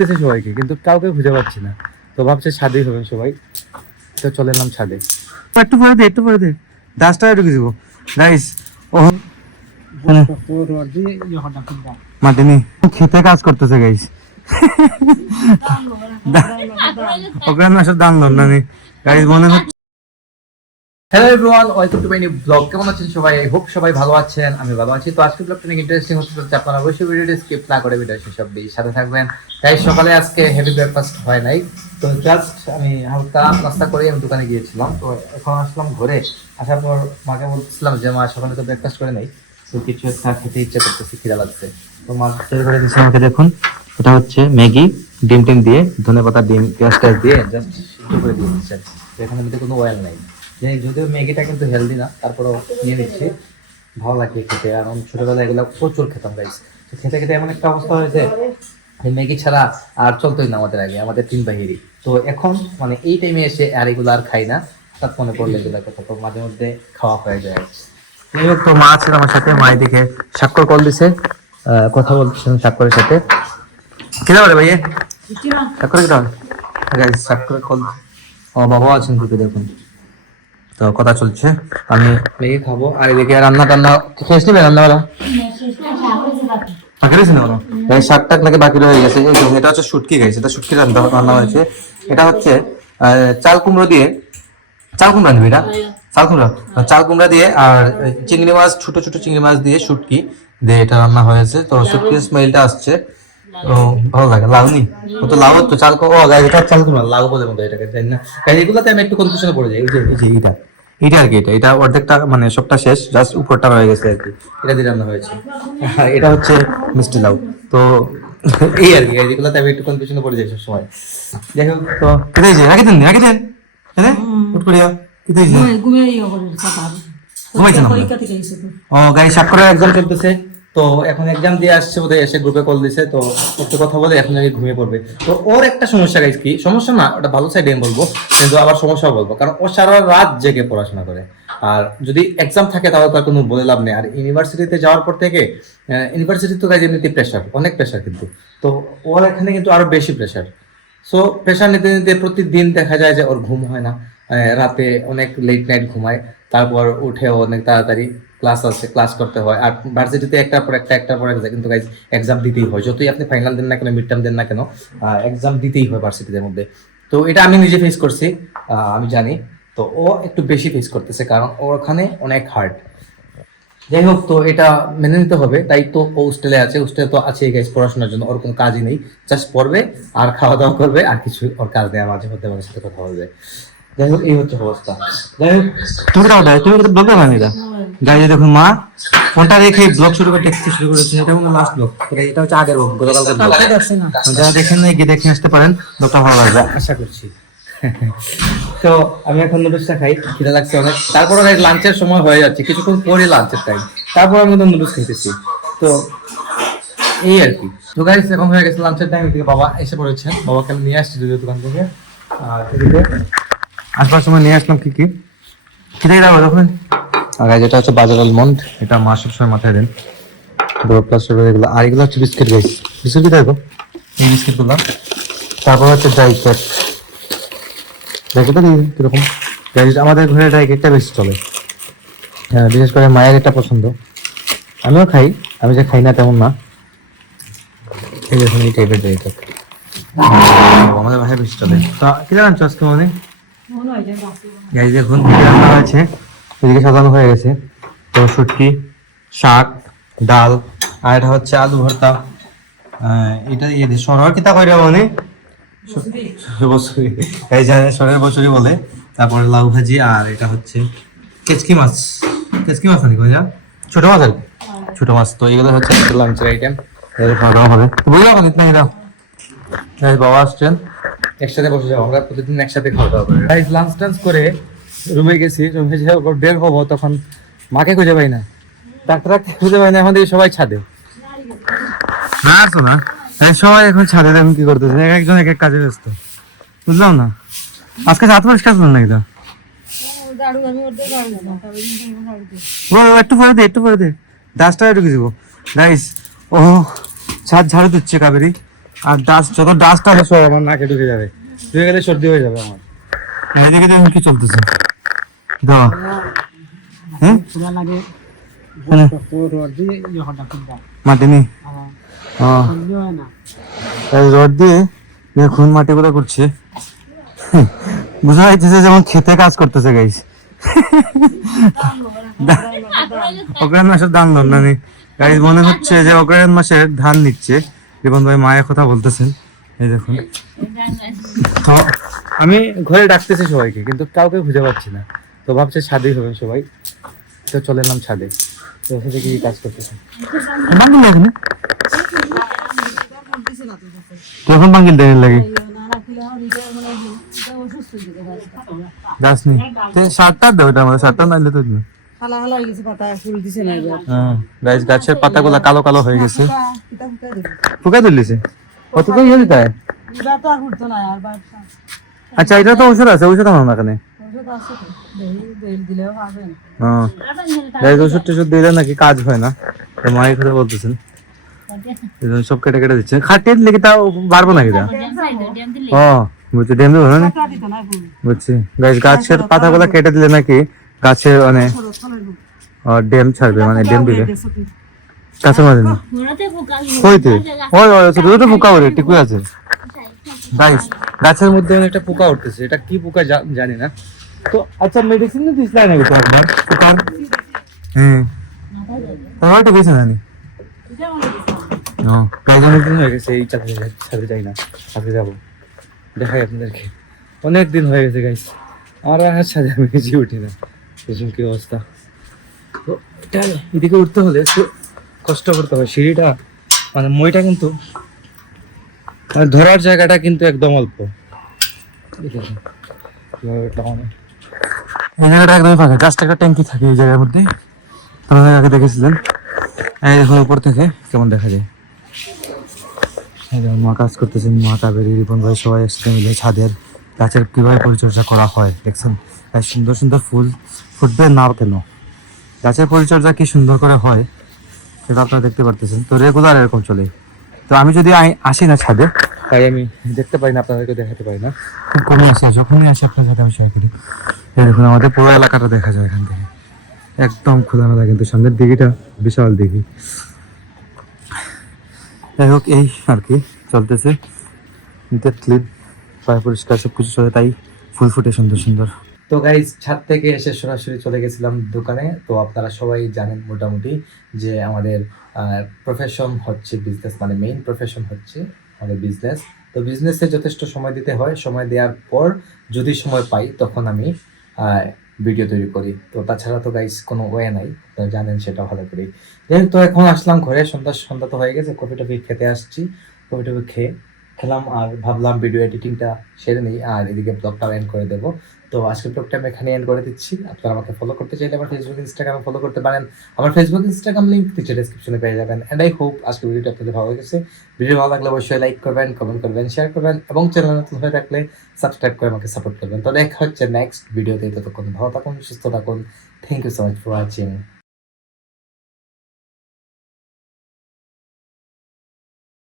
খুঁজতেছে সবাইকে, কিন্তু কাউকে খুঁজে পাচ্ছি না। তো ভাবছে ছাদেই হবে সবাই, তো চলে এলাম ছাদে। একটু পরে দে দাসটা ঢুকে দিব গাইস। ও মাটিনি খেতে কাজ করতেছে গাইস। ওখানে আসার দাম ধর না গাইস মনে হচ্ছে। Hello everyone, welcome to my new blog. কেমন আছেন সবাই? আই হোপ সবাই ভালো আছেন, আমি ভালো আছি। তো আজকে ব্লগটা অনেক ইন্টারেস্টিং হতে চলেছে, আপনারা অবশ্যই ভিডিওটি স্কিপ না করে ভিডিও শেষ অবধি সাথে থাকবেন। তাই সকালে আজকে হেভি ব্রেকফাস্ট হয় নাই, তো জাস্ট আমি হালকা নাস্তা করে আমি দোকানে গিয়েছিলাম। তো এখন আসলাম ঘরে, আসার পর মাকে বলছিলাম যে মা সকালে তো ব্রেকফাস্ট করে নাই, তো কিছু একটা খেতে ইচ্ছা করতেছে, খিদা লাগছে। তো মা তৈরি করে দিচ্ছে আমাকে, দেখুন এটা হচ্ছে ম্যাগি, ডিম টিম দিয়ে, ধনে পাতা, ডিম, পেঁয়াজ টেয়াজ দিয়ে জাস্ট সিদ্ধ করে দিয়ে দিচ্ছে। তো এখানে মধ্যে কোনো অয়েল নাই। যদিও ম্যাগিটা কিন্তু হেলদি না, তারপরেও নিয়ে নিচ্ছি, ভালো লাগে খেতে। আর আমি ছোটবেলায় এগুলো প্রচুর খেতাম গাইস। তো খেতে খেতে এমন একটা অবস্থা হয়েছে, ম্যাগি ছাড়া আর চলতোই না আমাদের, আগে আমাদের তিন বাহিরি। তো এখন মানে এই টাইমে এসে আর এগুলো আর খাই না, তার মনে পড়লে এগুলোর কথা, তো মাঝে মধ্যে খাওয়া হয়ে যায়। যাই হোক, তো মা আছেন আমার সাথে, মা এদিকে স্বাক্ষর কল দিছে, কথা বলছেন স্বাক্ষরের সাথে। কিনা বলে ভাইয়া স্বাক্ষর কিনা গাইস, স্বাক্ষরের কল। ও বাবা আছেন দুটো, দেখুন। তো কথা চলছে, আমি লেগে খাবো, আর এদিকে রান্না টান্না শেষ নেবে, রান্নাবেলা বাকি রয়েছে না, শাক টাক নাকি বাকি রয়ে গেছে। এটা হচ্ছে শুটকি গাইছে, এটা শুটকি রান্না হয়েছে। এটা হচ্ছে চাল কুমড়ো দিয়ে, চাল কুমড়া নেবে এটা, চাল কুমড়া দিয়ে আর চিংড়ি মাছ, ছোট ছোট চিংড়ি মাছ দিয়ে শুটকি দিয়ে এটা রান্না হয়েছে। তো শুটকির স্মেলটা আসছে, তো ভালো লাগে। লাউ নি ও তো লাউ, তো চাল, ও গাইস এটা চাল কুমড়া, লাউ বলে মতো এটাকে, জানি না গাইস। এগুলোতে আমি একটু কনফিউশনে পড়ে যাই। এই যে এটা আর কি, এটা অর্ধেকটা মানে সবটা শেষ, জাস্ট উপরটা রয়ে গেছে আর কি, এটা দিয়ে রান্না হয়েছে। এটা হচ্ছে মিষ্টি লাউ। তো এই আর কি, এগুলোতে আমি একটু কনফিউশনে পড়ে যাই সব সময়। যাই হোক, তো কেটে যে রাখি দেন হ্যাঁ উঠ করিয়া কেটে যে ঘুমাইছে না। ও গাইস, স্বাক্ষরের এক্সাম চলতেছে, তো এখন এক্সাম দিয়ে আসছে বোধহয়, এসে গ্রুপে কল দিছে, তো একটু কথা বলে এখন নাকি ঘুমিয়ে পড়বে। তো ওর একটা সমস্যা গাইস, কি সমস্যা না, ওটা ভালো সাইডে আমি বলবো, কিন্তু আবার সমস্যাও বলবো, কারণ ও সারা রাত জেগে পড়াশোনা করে। আর যদি এক্সাম থাকে তাহলে তার কোনো বলে লাভ নেই। আর ইউনিভার্সিটিতে যাওয়ার পর থেকে, ইউনিভার্সিটি তো গাইজ এমনিতে প্রেশার, অনেক প্রেশার, কিন্তু তো ওর এখানে কিন্তু আরো বেশি প্রেশার। সো প্রেশার নিতে নিতে প্রতিদিন দেখা যায় যে ওর ঘুম হয় না, রাতে অনেক লেট নাইট ঘুমায়, তারপর উঠেও অনেক তাড়াতাড়ি ক্লাস আছে, ক্লাস করতে হয়। আর ভার্সিটিতে একটার পর একটা কিন্তু গাইজ এক্সাম দিতেই হয়, যতই আপনি ফাইনাল দেন না কেন, মিড টার্ম দেন না কেন, এক্সাম দিতেই হয় ভার্সিটির মধ্যে। তো এটা আমি নিজে ফেস করছি, আমি জানি। তো ও একটু বেশি ফেস করতেছে, কারণ ওখানে অনেক হার্ড। যাই হোক, তো এটা মেনে নিতে হবে, তাই তো ও হোস্টেলে আছে। হোস্টেলে তো আছে গাইজ পড়াশোনার জন্য, ওর কোনো কাজই নেই, জাস্ট পড়বে আর খাওয়া দাওয়া করবে, আর কিছু ওর কাজ নেই, মাঝে মধ্যে আমার সাথে কথা বলবে। যাই হোক, এই হচ্ছে অবস্থা। যাই হোক, তুমি ব্লগ বানানি দা গাইজ, দেখুন মা ফোনটা রেখে ব্লগ শুরু করে টেক্সট শুরু করেছে। এটা হলো লাস্ট ব্লগ, এটা হচ্ছে আগের ব্লগ, গতকালকে ব্লগ। যারা দেখেন না গিয়ে দেখে আসতে পারেন, ব্লগটা ভালো লাগবে আশা করছি। তো আমি এখন নুডলসটা খাই, খিদে লাগছে অনেক। তারপরে লাঞ্চের সময় হয়ে যাচ্ছে, কিছুক্ষণ পরে লাঞ্চের টাইম, তারপর আমি তো নুডলস খাইতেছি। তো এই আর কি। তো গাইস, এখন হয়ে গেছে লাঞ্চের টাইম, এদিকে বাবা এসে পড়েছেন, বাবাকে আমি নিয়ে আসছি যদিও দোকান থেকে। আর এদিকে আসবার সময় নিয়ে আসলাম কি খিদে দাও তখন। আর যেটা হচ্ছে বাজার আলমন্ড, এটা মা সবসময় মাথায় দেন, এগুলো। আর এগুলো হচ্ছে বিস্কিট গাইস, বিস্কিট কি দেখো, এই বিস্কিট গুলো। তারপর হচ্ছে ড্রাই কেক, দেখো তো কিরকম। আমাদের ঘরে ড্রাই কেকটা বেশি চলে, হ্যাঁ, বিশেষ করে মায়ের এটা পছন্দ। আমিও খাই, আমি যে খাই না তেমন না। এই দেখুন, এই টাইপের ড্রাই কেক আমাদের বাসায় বেশি চলে। তো কি জানাচ্ছ আজকে মানে গাইস, দেখুন রান্না হয়েছে, এদিকে সাজানো হয়ে গেছে। তো শুটকি, শাক, ডাল, আর এটা হচ্ছে আলু ভর্তা। এটা ইয়ে দিয়ে সরোয়ার কিতা কইরা মানে বছরি, এই জানে সরের বছরি বলে। তারপরে লাউ ভাজি, আর এটা হচ্ছে কেচকি মাছ নাকি ভাইয়া, ছোট মাছ আর কি, ছোট মাছ। তো এগুলো হচ্ছে লাঞ্চের আইটেম, খাওয়া দাওয়া হবে। বুঝলাম না এটা বাবা আসছেন, একসাথে বসে যাবো, আমরা প্রতিদিন একসাথে খাওয়া দাওয়া করি। লাঞ্চ টাঞ্চ করে রুমে গেছি, রুমে যে বের হবো তখন মাকে খুঁজে পাই না, ডাক্তার খুঁজে পাই না, এখন থেকে সবাই ছাদে। না আসো না, সবাই এখন ছাদে, দেখুন কি করতেছে, একজন এক এক কাজে ব্যস্ত, বুঝলাম না। আজকে ছাদ পরিষ্কার করলেন নাকি? একটু পরে দে ডাস্টটা ঢুকে দিব গাইস। ও ছাদ ঝাড়ু দিচ্ছে কাবেরি, আর ডাস্ট, যত ডাস্ট আছে সব আমার নাকে ঢুকে যাবে, ঢুকে গেলে সর্দি হয়ে যাবে আমার। আর এদিকে দেখুন কি চলতেছে, দাও হ্যাঁ মাটি নেই, রড দিয়ে দেখুন মাটি গুলো করছে, বোঝা যাইতেছে যেমন খেতে কাজ করতেছে গাইস। অগ্রহায়ণ মাসের ধান ধর নানি গাইস, মনে হচ্ছে যে অগ্রহায়ণ মাসের ধান নিচ্ছে। রিপন ভাই মায়ের কথা বলতেছেন, এই দেখুন। তো আমি ঘরে ডাকতেছি সবাইকে, কিন্তু কাউকে খুঁজে পাচ্ছি না। তো ভাবছে ছাদেই হবে সবাই, তো চলে এলাম ছাদে। তো ওখানে কি কাজ করতেছে বাঙ্গিল এখানে, তো এখন বাঙ্গিল দেয় লাগে গাছ নেই। সারটা দেয় ওটা, আমাদের সারটা নাইলে তো গাছ, গাছের পাতাগুলা কালো কালো হয়ে গেছে, ফুকা তুলিছে কত তো ইয়ে দিতে হয়। আচ্ছা এটা তো ঔষধ আছে, ঔষধ আমার এখানে ওষুধ টষুধ দিলে নাকি কাজ হয় না, মায়ের কথা বলতেছেন। সব কেটে কেটে দিচ্ছে, খাটিয়ে দিলে কি তা পারবো নাকি তা? ও বুঝছি, ডেম দেবো না বুঝছি। গাছের পাতাগুলা কেটে দিলে নাকি গাছের মানে ডেম ছাড়বে, মানে ডেম দিলে কাছে মাঝে হইতে ওই ছোট ছোট পোকা ওরে টিকুই আছে গাইস। গাছের মধ্যে একটা পোকা উঠতেছে, এটা কি পোকা জানি না। তো আচ্ছা মেডিসিন তো দিস নাকি তো আপনার পোকার? হ্যাঁ তোমার তো বেশি জানি অনেক দিন হয়ে গেছে এই ছাদে যাই না, ছাদে যাবো দেখাই আপনাদেরকে। অনেক দিন হয়ে গেছে গাইস, আমার আর ছাদে আমি কিছু উঠি না, বুঝুন কি অবস্থা। তো এটা এদিকে উঠতে হলে একটু কষ্ট করতে হয়, সিঁড়িটা মানে মইটা কিন্তু ধরার জায়গাটা কিন্তু একদম অল্প। এই জায়গাটা একদমই ফাঁকা, জাস্ট একটা ট্যাঙ্কি থাকে এই জায়গার মধ্যে, আপনারা আগে দেখেছিলেন। এই দেখুন উপর থেকে কেমন দেখা যায়। মা কাজ করতেছেন, মা কাবেরী, রিপন ভাই সবাই একসাথে মিলে ছাদের গাছের কিভাবে পরিচর্যা করা হয় দেখছেন। তাই সুন্দর সুন্দর ফুল ফুটবে না কেন, গাছের পরিচর্যা কি সুন্দর করে হয় সেটা আপনারা দেখতে পারতেছেন। তো রেগুলার এরকম চলে। তো আমি যদি আসি না ছাদে, তাই আমি দেখতে পাই না, আপনাদেরকে দেখাতে পারি না, খুব কমে আসে। যখনই আসি আপনার সাথে আমি শেয়ার করি। দেখুন আমাদের পুরো এলাকাটা দেখা যায় এখান থেকে, একদম খোলামেলা, কিন্তু সামনের দিঘিটা বিশাল দিঘি। যাই হোক এই আর কি চলতেছে, ক্লিপ পায় পরিষ্কার সব কিছু চলে, তাই ফুল ফুটে সুন্দর সুন্দর। তো গাইজ ছাদ থেকে এসে সরাসরি চলে গেছিলাম দোকানে। তো আপনারা সবাই জানেন মোটামুটি যে আমাদের প্রফেশন হচ্ছে বিজনেস, মানে মেইন প্রফেশন হচ্ছে আমাদের বিজনেস। তো বিজনেসে যথেষ্ট সময় দিতে হয়, সময় দেওয়ার পর যদি সময় পাই তখন আমি ভিডিও তৈরি করি। তো তাছাড়া তো গাইজ কোনো ওয়ে নাই, তো জানেন সেটা ভালো করি। যাই হোক, তো এখন আসলাম ঘরে, সন্ধ্যা তো হয়ে গেছে, কফি টফি খেতে আসছি। কফি টফি খেলাম আর ভাবলাম ভিডিও এডিটিংটা সেরে নিই, আর এদিকে ব্লগটা এন্ড করে দেবো। তো আজকের ব্লগটা আমি এখানে এন্ড করে দিচ্ছি। আপনারা আমাকে ফলো করতে চাইলে আমার ফেসবুক ইনস্টাগ্রামে ফলো করতে পারেন। আমার ফেসবুক ইনস্টাগ্রাম লিঙ্ক নিচে ডেসক্রিপশনে পেয়ে যাবেন। এন্ড আই হোপ আজকের ভিডিওটা আপনাদের ভালো লেগেছে। ভিডিও ভালো লাগলে অবশ্যই লাইক করবেন, কমেন্ট করবেন, শেয়ার করবেন এবং চ্যানেল নতুন হয়ে থাকলে সাবস্ক্রাইব করে আমাকে সাপোর্ট করবেন। তো দেখা হচ্ছে নেক্সট ভিডিওতে। ততক্ষণ ভালো থাকুন, সুস্থ থাকুন। Thank you so much for watching.